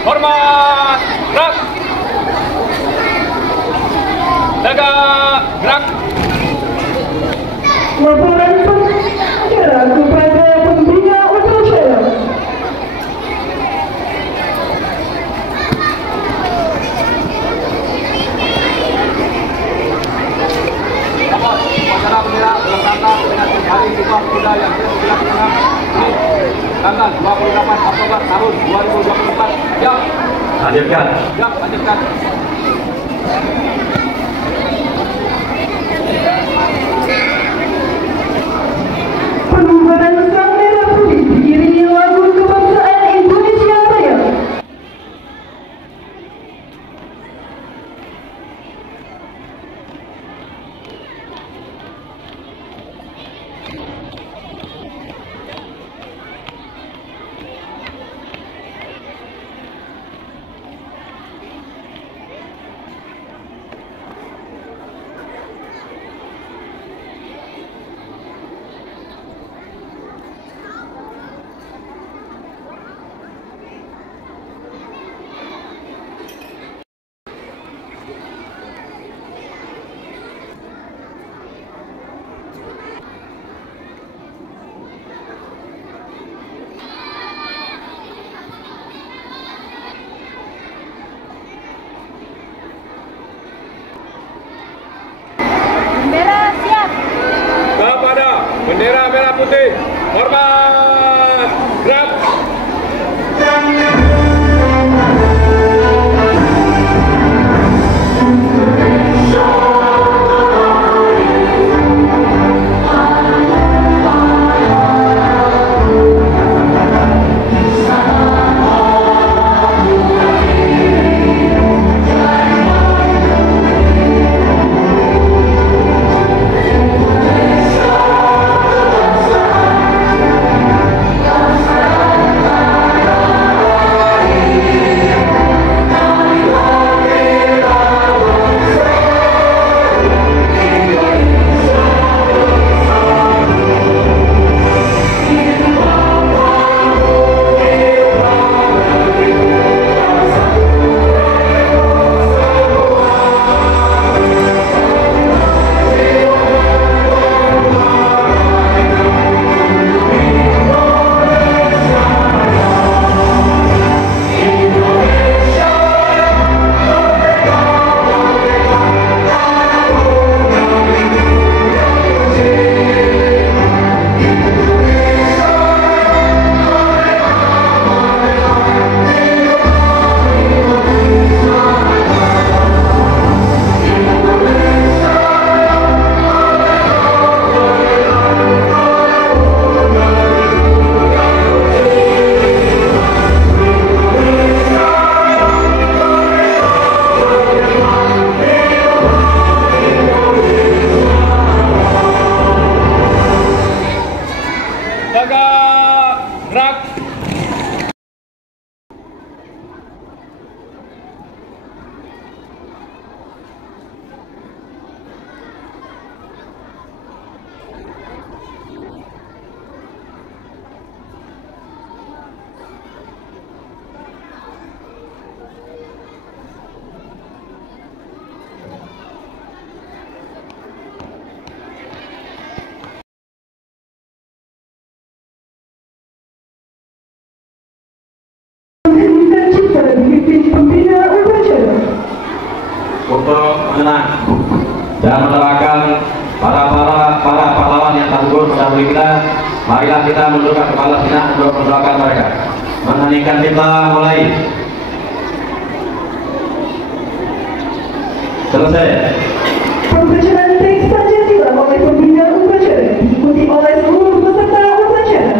Hormat, gerak. Jaga, gerak. Laporan penjara kepada pembina upacara. Upacara bendera dalam rangka peringatan Hari Sumpah Pemuda yang dilaksanakan di tanggal 28 Oktober tahun 2024. Siap. Lanjutkan. Siap, lanjutkan. Pengibaran sang merah putih diiringi lagu kebangsaan Indonesia Raya. Bendera siap. Kepada bendera merah putih. Hormat, gerak. Jaga, gerak. Penghentian cipta dipimpin pembina upacara. Untuk mengenang dan menerangkan para pahlawan yang telah gugur mendahului kita, marilah kita menundukkan kepala sejenak untuk mendoakan mereka. Mengheningkan kita mulai. Selesai. Pembacaan teks Pancasila oleh pembina upacara diikuti oleh seluruh peserta upacara.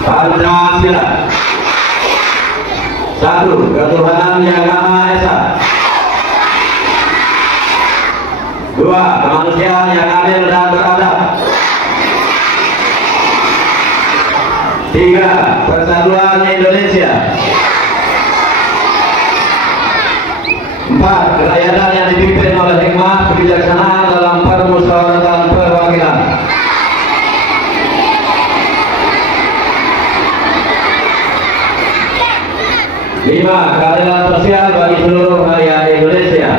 Pancasila. Satu, ketuhanan yang Maha Esa. Dua, kemanusiaan yang adil dan beradab. Tiga, persatuan Indonesia. Empat, kerakyatan yang dipimpin oleh hikmah kebijaksanaan dalam permusyawaratan perwakilan. 5. Keadilan sosial bagi seluruh rakyat Indonesia.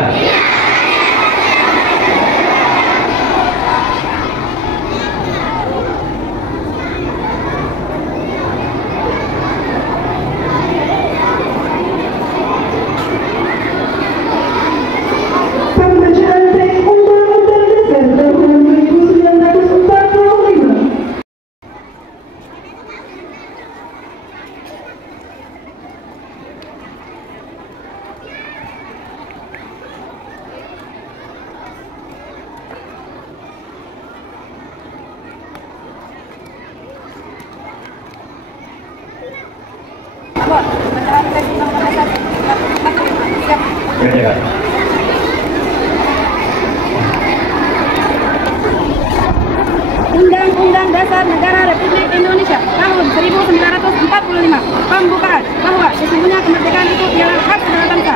Pembacaan teks Undang-Undang Dasar tahun 1945. Ya. Undang-Undang Dasar Negara Republik Indonesia tahun 1945 pembukaan bahwa sesungguhnya kemerdekaan itu ialah hak segala bangsa.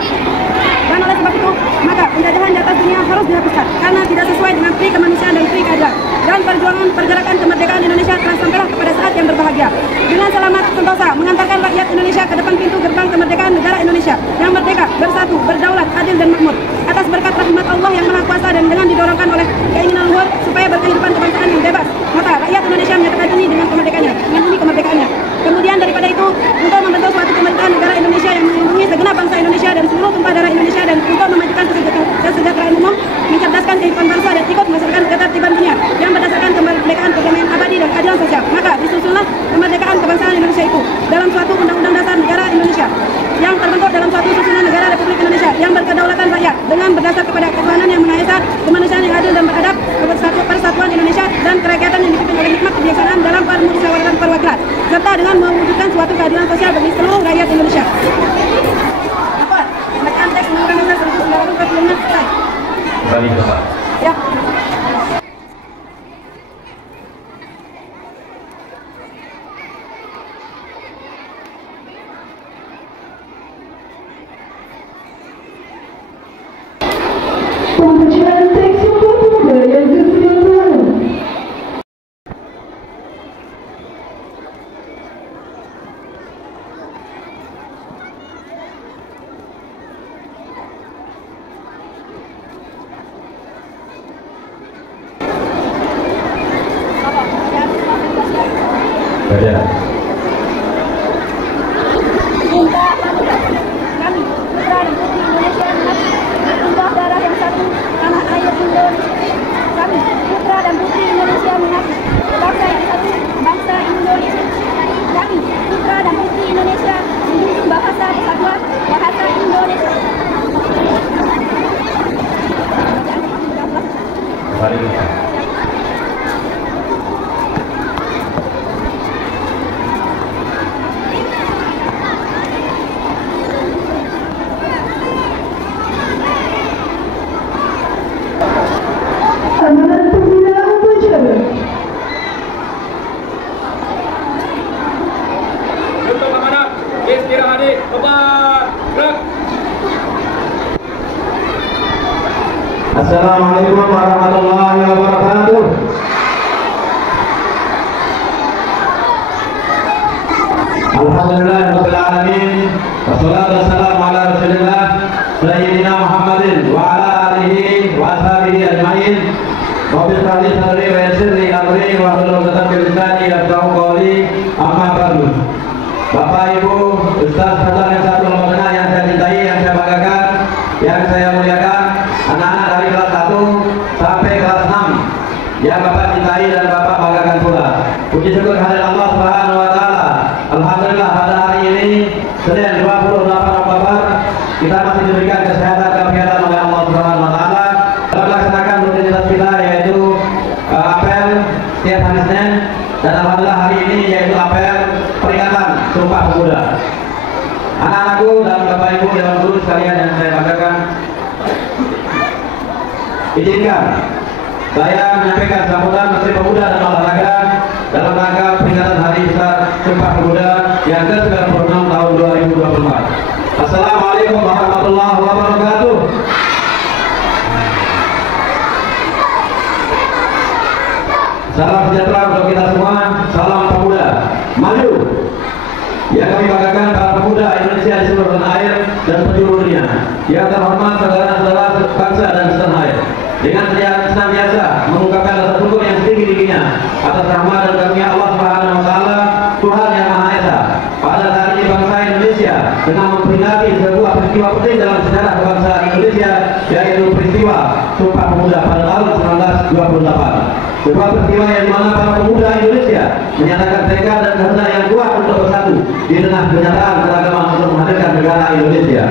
Dan oleh sebab itu, maka penjajahan di atas dunia harus dihapuskan karena tidak sesuai dengan pri kemanusiaan dan pri keadilan. Dan perjuangan pergerakan kemerdekaan Indonesia telah sampailah kepada saat yang berbahagia. Dengan selamat sentosa mengantarkan rakyat Indonesia ke depan pintu gerbang kemerdekaan negara Indonesia yang merdeka, bersatu, berdaulat, adil dan makmur. Atas berkat rahmat Allah yang Maha Kuasa dan dengan didorongkan oleh keinginan luhur supaya berkehidupan kebangsaan yang bebas, maka rakyat Indonesia menyatakan ini dengan kemerdekaannya, dengan ini kemerdekaannya. Kemudian daripada itu, untuk membentuk suatu pemerintahan negara Indonesia yang melindungi segenap bangsa Indonesia dan seluruh tumpah darah Indonesia dan untuk memajukan kesejahteraan umum, mencerdaskan kehidupan bangsa dan ikut menghasilkan ketertiban dunia yang berdasarkan kemerdekaan perdamaian abadi dan keadilan sosial. Maka disusunlah kemerdekaan kebangsaan Indonesia itu dalam suatu undang-undang dasar negara Indonesia yang terbentuk dalam suatu susunan negara Republik Indonesia yang berkedaulatan rakyat dengan berdasar kepada ketuhanan yang Maha Esa, kemanusiaan yang adil dan beradab, persatuan Indonesia dan kerakyatan yang dipimpin oleh hikmat kebijaksanaan dalam permusyawaratan perwakilan serta dengan mewujudkan suatu keadilan sosial bagi seluruh rakyat Indonesia. Bacaan teks Undang-Undang Dasar 1945 selesai. Kembali ke Pak. Ya. Pembacaan teks Sumpah Pemuda yang ke-90. Baca. Minta kami, putra dan putri Indonesia mengaku bertumpah darah yang satu, tanah air Indonesia. Kami, putra dan putri Indonesia mengaku bangsa yang satu, bangsa Indonesia. Kami, putra dan putri Indonesia menjunjung bahasa persatuan, bahasa Indonesia. Kembali ke Pak. Amanat pembinaan upacara. Untuk amanat, istirahat, kebar, gerak. Assalamualaikum warahmatullahi wabarakatuh. Alhamdulillahirabbil alamin. Wassalatu wassalamu ala Rasulillah sayyidina Muhammadin wa ala alihi wa ashabihi ajmain. Wabil kali sadri wa yassirli amri wa hlul 'uqdatam min lisani yafqahu qawli. Amma ba'du. Bapak Ibu, Ustaz Hasan yang satu lembaga yang saya cintai, yang saya banggakan, yang saya muliakan, anak-anak dari kelas 1 sampai kelas 6 yang Bapak cintai dan Bapak banggakan pula. Puji syukur kehadirat Allah Subhanahu wa taala. Alhamdulillah pada hari ini Senin 28 Oktober kita masih diberikan kesehatan kegiatan oleh Allah Subhanahu wa taala dalam melaksanakan rutinitas kita yaitu apel setiap hari Senin dan alhamdulillah hari ini yaitu apel peringatan Sumpah Pemuda. Anak-anakku dan Bapak Ibu Dewan Guru sekalian yang saya banggakan, izinkan saya menyampaikan sambutan Menteri Pemuda dan Olahraga dalam rangka peringatan Hari Besar Sumpah Pemuda yang ke-96 tahun 2024. Assalamualaikum warahmatullahi wabarakatuh. Salam sejahtera untuk kita semua. Salam pemuda maju. Yang kami banggakan para pemuda Indonesia di seluruh tanah Yang terhormat saudara-saudara bangsa dan setanah air, dengan senantiasa mengungkapkan rasa syukur yang setinggi-tingginya atas rahmat dan karunia Allah Subhanahu wa taala, Tuhan yang Maha Esa. Pada hari ini bangsa Indonesia tengah memperingati sebuah peristiwa penting dalam sejarah kebangsaan Indonesia, yaitu peristiwa Sumpah Pemuda pada tahun 1928. Sebuah peristiwa yang mana para pemuda Indonesia menyatakan tekad dan kehendak yang kuat untuk bersatu di tengah kenyataan keragaman untuk menghadirkan negara Indonesia.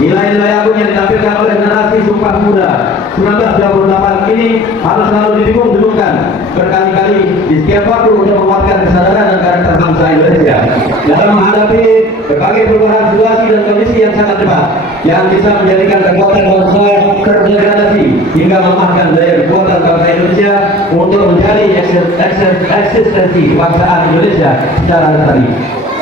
Nilai-nilai agung yang ditampilkan oleh generasi Sumpah Pemuda 1928 ini harus selalu didengung-dengungkan berkali-kali di setiap waktu untuk menguatkan kesadaran dan karakter bangsa Indonesia dalam menghadapi berbagai perubahan situasi dan kondisi yang sangat cepat yang bisa menjadikan kekuatan bangsa terdegradasi hingga melemahkan daya kekuatan bangsa Indonesia untuk menjadi eksistensi kebangsaan Indonesia secara lestari.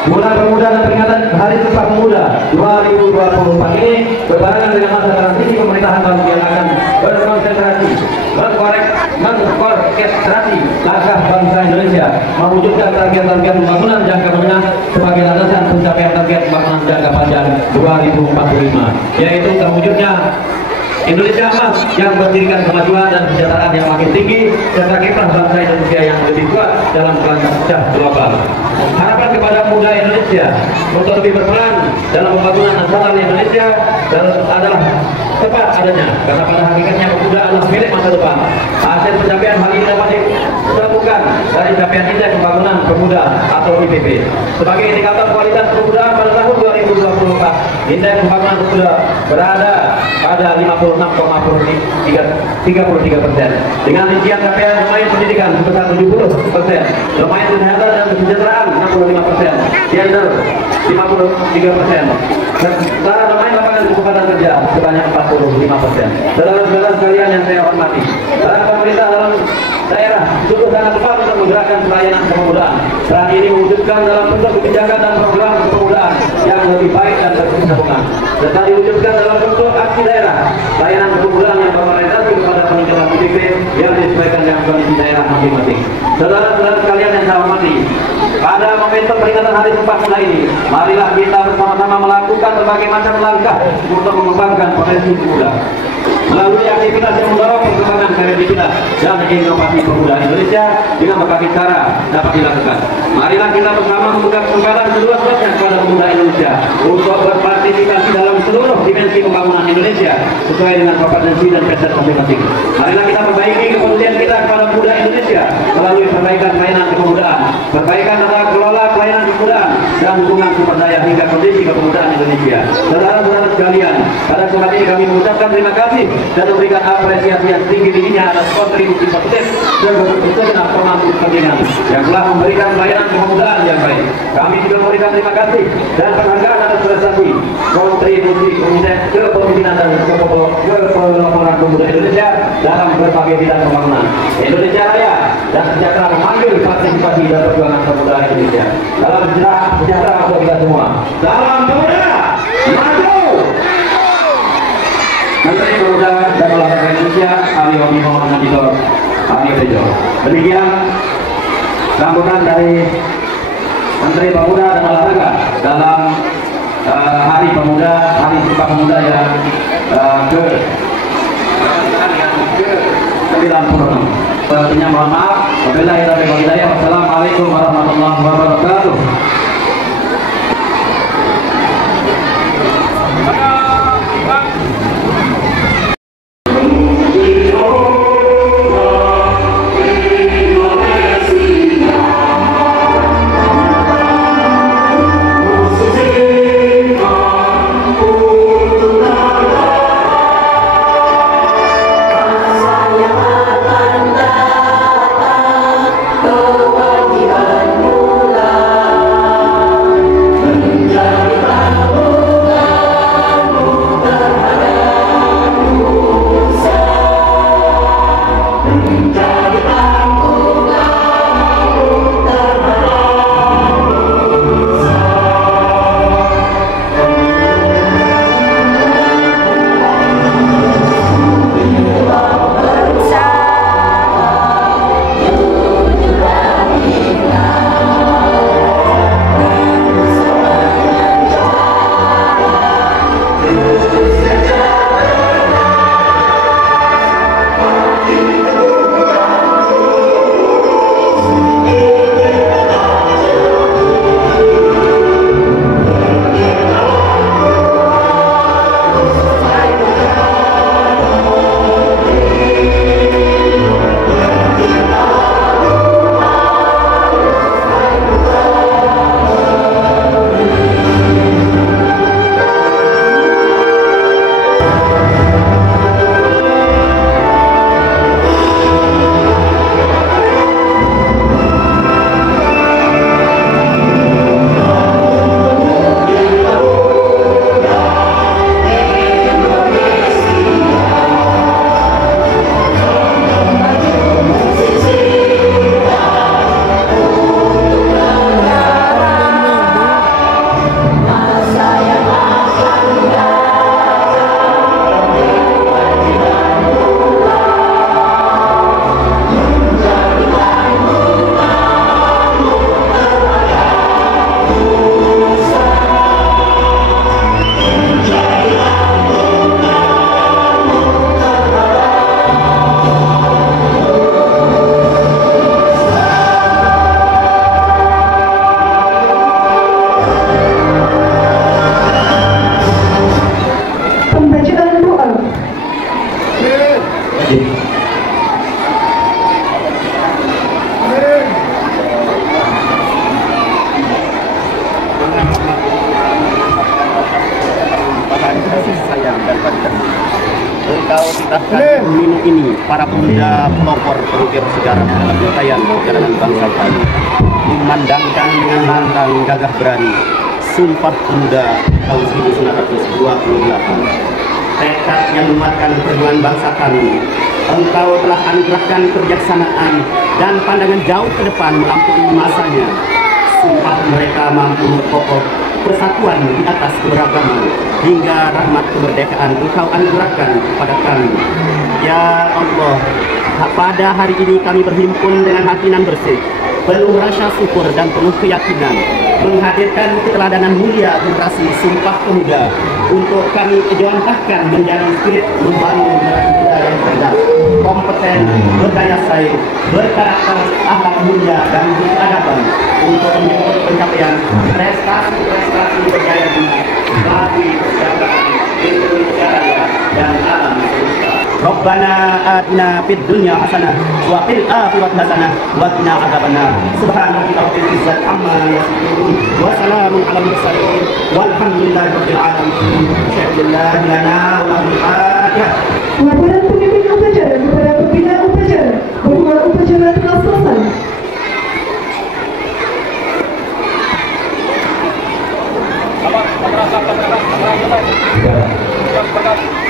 Bulan Pemuda dan peringatan Hari Sumpah Pemuda 2024 ini berbarengan dengan masa transisi pemerintahan baru yang akan berkonsentrasi mengorkestrasi langkah bangsa Indonesia mewujudkan target-target pembangunan jangka menengah sebagai landasan pencapaian target pembangunan jangka panjang 2045, yaitu terwujudnya Indonesia emas yang berdirikan kemajuan dan kesejahteraan yang makin tinggi serta kiprah bangsa Indonesia yang lebih kuat dalam kancah pecah global. Harapan kepada pemuda Indonesia untuk lebih berperan dalam pembangunan nasional Indonesia adalah tepat adanya, karena pada hakikatnya pemuda adalah milik masa depan. Hasil pencapaian hal ini dapat ditemukan dari capaian indeks pembangunan pemuda atau IPP. Sebagai indikator kualitas kepemudaan pada tahun 2024, indeks pembangunan pemuda berada pada 56,33%. Dengan rincian capaian domain pendidikan sebesar 70%, domain kesehatan dan kesejahteraan 65%, gender 53%, secara domain lapangan kesempatan kerja sebanyak 45%. Saudara-saudara sekalian yang saya hormati, para pemerintah dalam daerah sungguh sangat tepat untuk menggerakkan pelayanan kepemudaan. Peran ini mewujudkan dalam bentuk kebijakan dan program kepemudaan yang lebih baik dan berkesinambungan, serta diwujudkan dalam bentuk aksi daerah layanan kepemudaan yang berorientasi kepada peningkatan IPP yang disesuaikan dengan kondisi daerah masing-masing. Saudara-saudara sekalian yang saya hormati, pada momentum peringatan Hari Sumpah Pemuda ini, marilah kita bersama-sama melakukan berbagai macam langkah untuk mengembangkan potensi pemuda melalui aktivitas yang mendorong perkembangan kreativitas dan inovasi pemuda Indonesia dengan berbagai cara dapat dilakukan. Marilah kita bersama membuka kesempatan seluas-luasnya kepada pemuda Indonesia untuk berpartisipasi dalam seluruh dimensi pembangunan Indonesia sesuai dengan kompetensi dan passion masing-masing. Marilah kita perbaiki kepedulian kita kepada pemuda Indonesia melalui perbaikan pelayanan kepemudaan, perbaikan tata kelola pelayanan kepemudaan, dan dukungan sumber daya hingga kondisi kepemudaan Indonesia. Saudara-saudara sekalian, pada kesempatan ini kami mengucapkan terima kasih dan memberikan apresiasi yang tinggi-tingginya atas kontribusi positif dan berkepentingan pemangku kepentingan yang telah memberikan pelayanan kepemudaan yang baik. Kami juga memberikan terima kasih dan penghargaan atas prestasi kontribusi kepemimpinan dan kepelopongan pemuda Indonesia dalam berbagai bidang pembangunan. Indonesia Raya dan sejahtera memanggil partisipasi dan perjuangan pemuda Indonesia dalam sejahtera untuk kita semua. Salam pemuda, maju! Menteri Pemuda dan Olahraga Indonesia Ali Wami Muhammad Nadito Ani Bejo. Demikian sambutan dari Menteri Pemuda dan Olahraga dalam Hari Pemuda, Hari Sumpah Pemuda yang ke-96. Tentunya mohon maaf. Wabillahi taufiq wal hidayah. Wassalamualaikum warahmatullahi wabarakatuh. Kewajiban mula engkau titahkan minum ini para pemuda pelopor pengukir sejarah dalam rangkaian perjalanan bangsa kami, memandangkan dengan lantang gagah berani Sumpah Pemuda tahun 1928. Tekad yang menguatkan perjuangan bangsa kami. Engkau telah anugerahkan kebijaksanaan dan pandangan jauh ke depan melampaui masanya. Sumpah mereka mampu memperkokoh persatuan di atas keberagaman hingga rahmat kemerdekaan Engkau anugerahkan kepada kami. Ya Allah, pada hari ini kami berhimpun dengan hati nan bersih, penuh rasa syukur dan penuh keyakinan, menghadirkan keteladanan mulia generasi Sumpah Pemuda untuk kami ejawantahkan menjadi spirit membangun generasi muda yang cerdas, kompeten, berdaya saing, berkarakter, akhlak mulia dan berkeadaban untuk menjemput pencapaian prestasi-prestasi berjaya bagi kesejahteraan Indonesia Raya dan alam semesta. Rabbana atina fid dunya hasanah wa fil akhirati hasanah wa qina adzabannar. Subhana rabbika rabbil izzati amma yasifun wa salamun alal mursalin walhamdulillahi rabbil alamin. Alhamdulillah lana wa al-fatihah. Laporan pemimpin upacara kepada pembina upacara bahwa upacara telah selesai. Sabar, sabar, sabar, sabar, sabar, sabar.